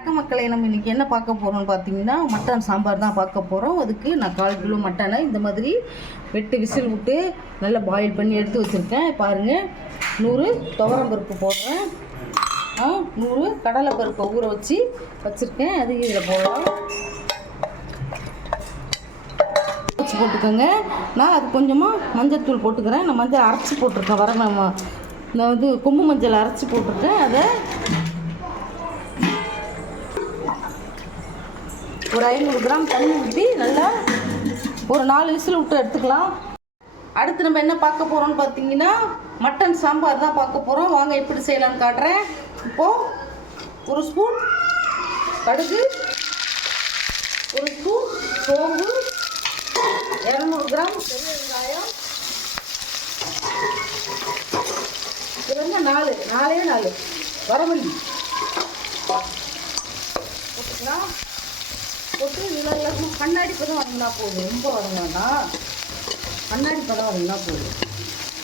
வணக்கம் மக்களை நம்ம இன்னைக்கு என்ன பார்க்க போகிறோம்னு பார்த்தீங்கன்னா மட்டன் சாம்பார் தான் பார்க்க போகிறோம் அதுக்கு நான் கால் கிலோ மட்டனை இந்த மாதிரி வெட்டு விசில் விட்டு நல்லா பாயில் பண்ணி எடுத்து வச்சுருக்கேன். பாருங்கள் நூறு துவரம் பருப்பு போடுறேன். ஆ நூறு கடலை பருப்பை ஊற வச்சு வச்சுருக்கேன். அது இதில் போடலாம் வச்சு போட்டுக்கோங்க. நான் அது கொஞ்சமாக மஞ்சத்தூள் போட்டுக்கிறேன். நான் மஞ்சள் அரைச்சி போட்டிருக்கேன். வர நான் வந்து கொம்பு மஞ்சள் அரைச்சி போட்டிருக்கேன். அதை ஒரு ஐநூறு கிராம் தண்ணி ஊற்றி நல்லா ஒரு நாலு விசில் விட்டு எடுத்துக்கலாம். அடுத்து நம்ம என்ன பார்க்க போகிறோம்னு பார்த்தீங்கன்னா மட்டன் சாம்பார் தான் பார்க்க போகிறோம் வாங்க எப்படி செய்யலாம்னு காட்டுறேன். இப்போது ஒரு ஸ்பூன் கடுகு ஒரு ஸ்பூன் சோம்பு இரநூறு கிராம் பெரிய வெங்காயம். இது வந்து நாலு நாலே நாலு. வரமல்லி போட்டுக்கலாம். போட்டு நல்லா கண்ணாடி பதம் வதங்கினா போதும். ரொம்ப வதங்க வேண்டாம். கண்ணாடி பதம் வதங்கினா போதும்.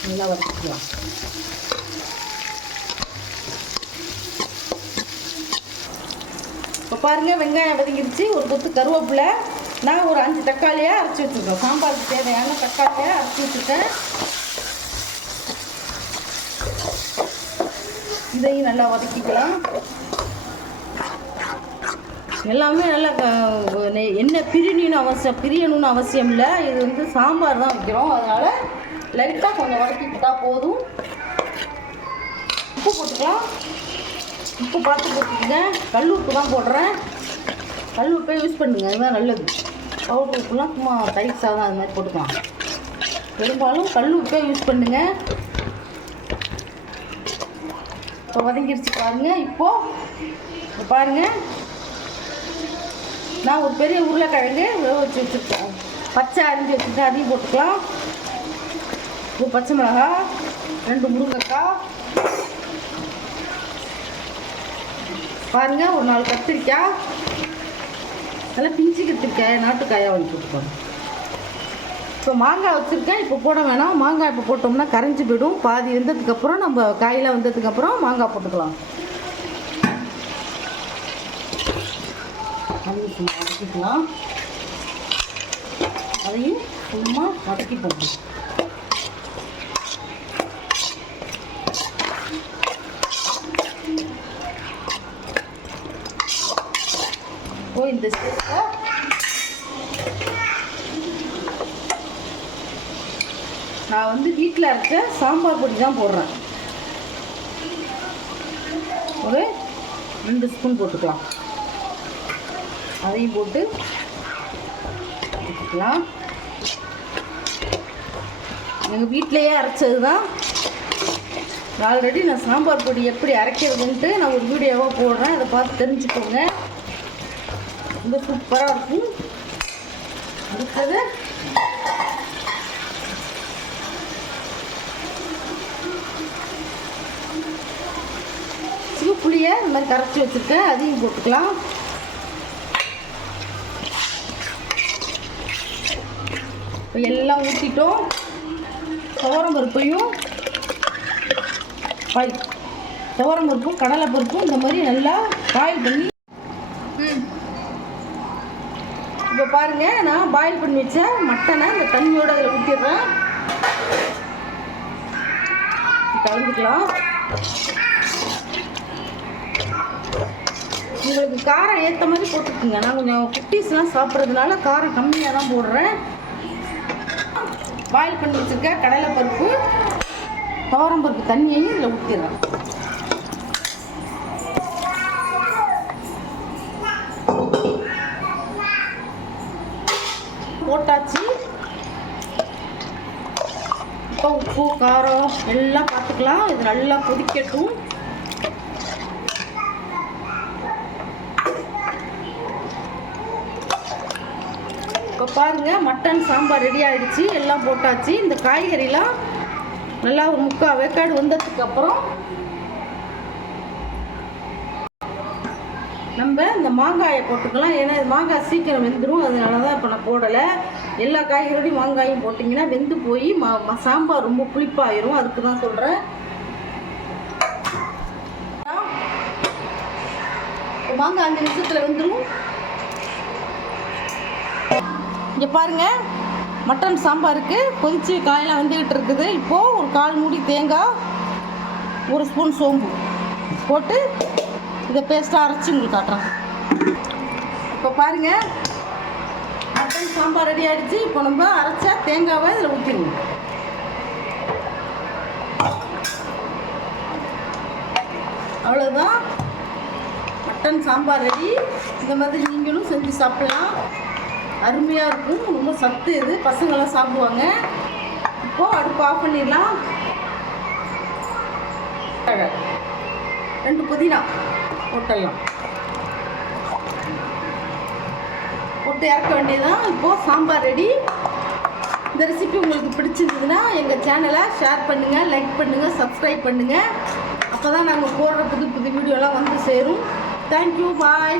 நல்லா வதக்கிக்கலாம். இப்போ பாருங்கள் வெங்காயம் வதங்கிடுச்சு ஒரு கொத்து கருவேப்பிலை. நான் ஒரு அஞ்சு தக்காளியாக அரைச்சி வச்சுருக்கோம் சாம்பாருக்கு தேவையான தக்காளியாக அரைச்சி வச்சுருக்கேன். இதையும் நல்லா வதக்கிக்கலாம். எல்லாமே நல்லா என்ன பிரியணும்னு அவசியம் பிரியணும்னு அவசியம் இல்லை. இது வந்து சாம்பார் தான் வைக்கிறோம். அதனால் லைட்டாக கொஞ்சம் வதக்கிக்கிட்டால் போதும். உப்பு போட்டுக்கலாம். உப்பு பார்த்து போட்டுக்கோங்க. கல் உப்பு தான் போடுறேன். கல் உப்பே யூஸ் பண்ணுங்கள் அதுதான் நல்லது. பவுட்ரு உப்புலாம் சும்மா தயிர் சாதம் அது மாதிரி போட்டுக்கலாம். பெரும்பாலும் கல் உப்பே யூஸ் பண்ணுங்கள் இப்போ வதங்கிருச்சு பாருங்கள் இப்போது பாருங்கள் நான் ஒரு பெரிய உருளைக்கிழங்கு வேக வச்சு வச்சுருக்கேன் பச்சை அரிஞ்சு வச்சுருக்கேன் அதையும் போட்டுக்கலாம். ஒரு பச்சை மிளகாய் ரெண்டு முருங்கைக்காய். பாருங்கள் ஒரு நாலு கத்திரிக்காய். நல்லா பிஞ்சு கத்திரிக்காய் நாட்டுக்காயாக வாங்கி போட்டுக்கோங்க. இப்போ மாங்காய் வச்சுருக்கேன். இப்போ போட வேணாம். மாங்காய் இப்போ போட்டோம்னா கரைஞ்சி போயிடும். பாதி வெந்ததுக்கப்புறம் நம்ம காயெல்லாம் வெந்ததுக்கப்புறம் மாங்காய் போட்டுக்கலாம். அதையும் சும்மா வதக்கிக்கலாம். அதையும் சும்மா வதக்கி போட்டு ஓ இந்த ஸ்டேஜில் நான் வந்து வீட்டில் இருக்க சாம்பார் பொடி தான் போடுறேன். ஒரு ரெண்டு ஸ்பூன் போட்டுக்கலாம். அதையும் போட்டு வச்சுக்கலாம் எங்கள் வீட்டிலையே அரைச்சது தான் ஆல்ரெடி நான் சாம்பார் பொடி எப்படி அரைக்கிறதுன்ட்டு நான் ஒரு வீடியோவாக போடுறேன். அதை பார்த்து தெரிஞ்சுக்கோங்க. ரொம்ப சூப்பராக இருக்கும். அடுத்தது சிவப்புளியை இந்த மாதிரி கரைச்சி வச்சுருக்கேன். அதையும் போட்டுக்கலாம். இப்போ எல்லாம் ஊற்றிட்டோம் துவரம் பருப்பையும் பாய் துவரம் பருப்பும் கடலை பருப்பும் இந்த மாதிரி நல்லா பாயில் பண்ணி இப்போ பாருங்கள் நான் பாயில் பண்ணி வச்ச மட்டனை இந்த தண்ணியோடு அதில் ஊற்றிடுறேன் கலந்துக்கலாம். உங்களுக்கு காரம் ஏற்ற மாதிரி போட்டுக்குங்க. நான் கொஞ்சம் குட்டீஸ்லாம் சாப்பிட்றதுனால காரம் கம்மியாக தான் போடுறேன். பாயில் பண்ணி வச்சுருக்க கடலை பருப்பு துவரம் பருப்பு தண்ணியையும் இதில் ஊற்றிடுறேன் போட்டாச்சு. இப்போ உப்பு காரம் எல்லாம் பார்த்துக்கலாம். இது நல்லா கொதிக்கட்டும். இப்போ பாருங்க மட்டன் சாம்பார் ரெடி ஆயிடுச்சு. எல்லாம் போட்டாச்சு. இந்த காய்கறிலாம் நல்லா ஒரு முக்கால் வேக்காடு வந்ததுக்கு அப்புறம் நம்ம இந்த மாங்காயை போட்டுக்கலாம். ஏன்னா இது மாங்காய் சீக்கிரம் வெந்துடும் அதனால தான் இப்போ நான் போடலை. எல்லா காய்கறியோடையும் மாங்காயும் போட்டிங்கன்னா வெந்து போய் மா ம- சாம்பார் ரொம்ப புளிப்பாயிரும். அதுக்கு தான் சொல்கிறேன் மாங்காய் அஞ்சு நிமிஷத்தில் வெந்துடும் இங்கே பாருங்கள் மட்டன் சாம்பாருக்கு கொதிச்சு காயெல்லாம் வந்துக்கிட்டு இருக்குது. இப்போது ஒரு கால் மூடி தேங்காய் ஒரு ஸ்பூன் சோம்பு போட்டு இதை பேஸ்ட்டாக அரைச்சி உங்களுக்கு காட்டுறேன். இப்போ பாருங்கள் மட்டன் சாம்பார் ரெடி ஆகிடுச்சு இப்போ நம்ம அரைச்சா தேங்காவை இதில் ஊற்றிடுவோம் அவ்வளோதான் மட்டன் சாம்பார் ரெடி இந்த மாதிரி நீங்களும் செஞ்சு சாப்பிடலாம். அருமையாக இருக்கும். ரொம்ப சத்து இது. பசங்களாம் சாப்பிடுவாங்க. இப்போது அடுப்பு ஆஃப் பண்ணிடலாம். ரெண்டு புதினா போட்டலாம் போட்டு இறக்க வேண்டியதுதான். இப்போது சாம்பார் ரெடி இந்த ரெசிபி உங்களுக்கு பிடிச்சிருந்ததுன்னா எங்கள் சேனலை ஷேர் பண்ணுங்கள் லைக் பண்ணுங்கள் சப்ஸ்கிரைப் பண்ணுங்கள் அப்போ தான் நாங்கள் போடுற புது புது வீடியோலாம் வந்து சேரும். Thank you bye